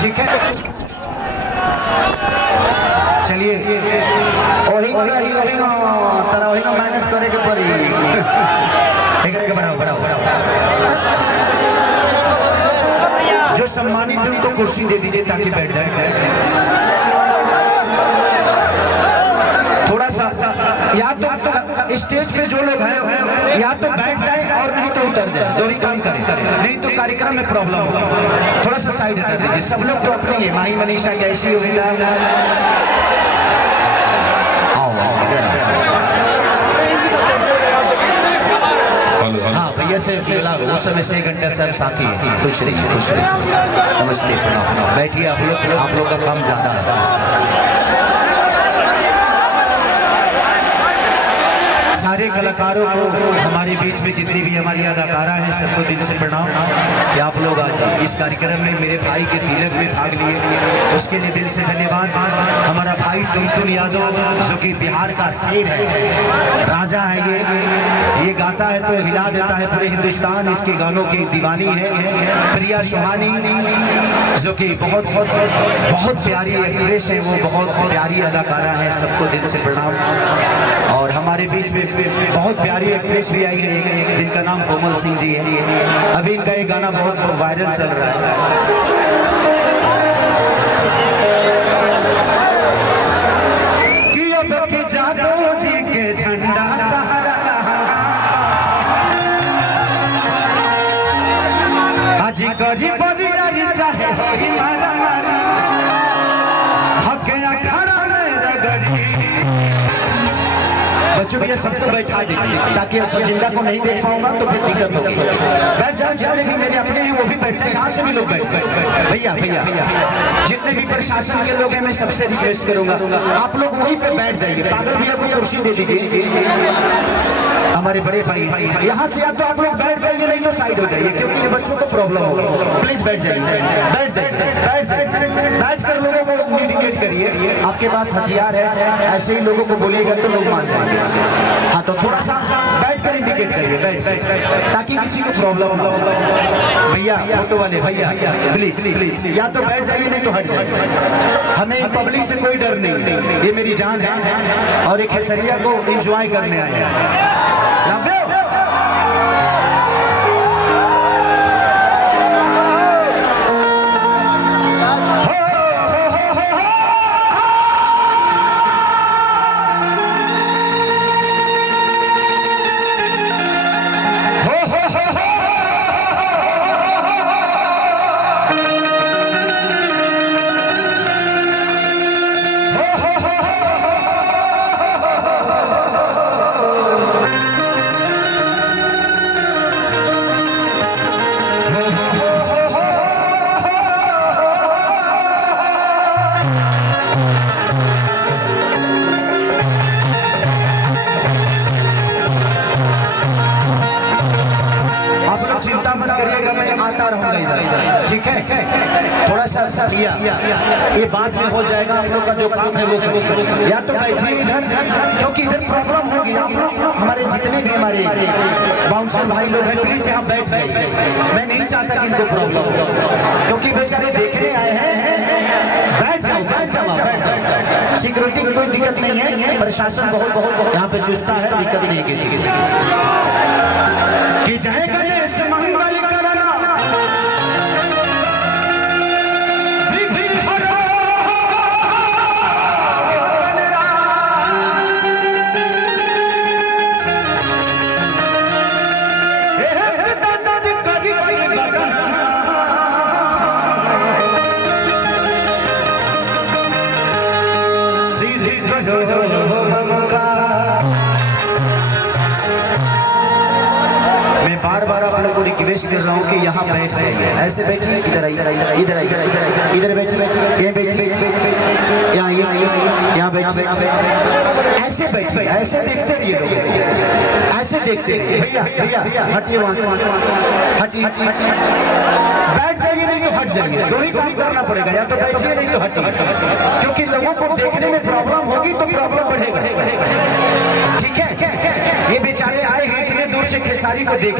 ठीक है, चलिए वही तरह वही माइनस करे के पड़ी। बढ़ाओ बढ़ाओ बढ़ाओ। जो सम्मानित है उनको कुर्सी दे दीजिए ताकि बैठ जाए। थोड़ा सा या तो स्टेज पे जो लोग हैं या तो बैठ जाए और नहीं तो उतर जाए, दो ही काम करें, नहीं तो कार्यक्रम में प्रॉब्लम होगा। थोड़ा सा साइड हटा दीजिए। सब लोग तो अपनी है। माही मनीषा कैसी होगी? हाँ भैया से मिला उस समय से 1 घंटा से हम साथी हैं। खुश रहिए खुश रहिए। नमस्ते प्रणाम। बैठिए आप लोग का काम ज्यादा है। सारे कलाकारों को हमारे बीच में जितनी भी हमारी अदाकारा हैं सबको दिल से प्रणाम कि आप लोग आज इस कार्यक्रम में मेरे भाई के तिलक में भाग लिए, उसके लिए दिल से धन्यवाद। हमारा भाई टुनटुन यादव जो कि बिहार का शेर है, राजा है, ये गाता है तो हिला देता है पूरे हिंदुस्तान। इसके गानों की दीवानी है। प्रिया सुहानी जो कि बहुत प्यारी एक्ट्रेस है, वो बहुत प्यारी अदाकारा है। सबको दिल से प्रणाम। और हमारे बीच में बहुत प्यारी एक्ट्रेस भी आई है जिनका नाम कोमल सिंह जी है। अभी इनका ये गाना बहुत वायरल चल रहा है। कि अब के जादव जी के झंडा आज गरीब बरियारी चाहे होई मारा मारी हक अखाड़ा में रगड़ी। बच्चों भैया सबको बैठा दीजिए ताकि सचिंदा को नहीं देख पाऊंगा तो फिर दिक्कत होगी। बैठ जाओ जितने भी मेरे अपने हैं वो भी बैठ जाए। यहाँ से भी लोग बैठ भैया जितने भी प्रशासन के लोग हैं मैं सबसे रिक्वेस्ट करूंगा आप लोग वहीं पे बैठ जाइए। पागल भैया को कुर्सी दे दीजिए। हमारे बड़े भाई यहाँ से या तो आप लोग बैठ जाइए नहीं तो साइड हो जाइए क्योंकि ये बच्चों को प्रॉब्लम होगा। प्लीज बैठ जाइए बैठ कर लोगों को इंडिकेट करिए। आपके पास हथियार है, ऐसे ही लोगों को बोलिएगा तो लोग मान जाएंगे। हाँ तो थोड़ा सा बैठ कर इंडिकेट करिए, बैठ ताकि किसी को प्रॉब्लम ना हो। भैया फोटो वाले भैया प्लीज या तो बैठ जाइए नहीं तो हट जाइए। हमें पब्लिक से कोई डर नहीं, ये मेरी जान है और एक खेसरिया को एंजॉय करने आए हैं। चिंता मत करिएगा, मैं आता रहूंगा इधर, ठीक है। थोड़ा सा भैया ये बात में हो जाएगा। आप लोग का जो काम है वो करो, या तो बैठिए इधर क्योंकि इधर प्रॉब्लम होगी। आप लोग हमारे जितने भी हमारे बाउंसर भाई लोग हैं प्लीज यहाँ बैठ जाइए। मैं नहीं चाहता कि इनको प्रॉब्लम हो क्योंकि बेचारे देखने आए हैं। बैठ जाओ। सिक्योरिटी की कोई दिक्कत नहीं है, प्रशासन बहुत यहाँ पे चुस्ता है, दिक्कत नहीं किसी की जय गणेश मंगल करना सीधी करो बार आप लोगों को रिक्वेस्ट कर रहा हूँ कि यहाँ बैठ जाइए। ऐसे बैठिए, इधर बैठिए, यहाँ बैठिए, ऐसे बैठिए, ऐसे देखते रहिए लोग, ऐसे देखते रहिए। भैया हटिए वहाँ से, हटिए बैठ जाइए नहीं तो हट जाइए। दो ही काम करना पड़ेगा, या तो बैठिए नहीं तो हटिए क्योंकि लोगों को देखने में प्रॉब्लम होगी तो प्रॉब्लम बढ़ेगा, ठीक है। ये बेचारे आए हैं इतने दूर से खेसारी को देखने।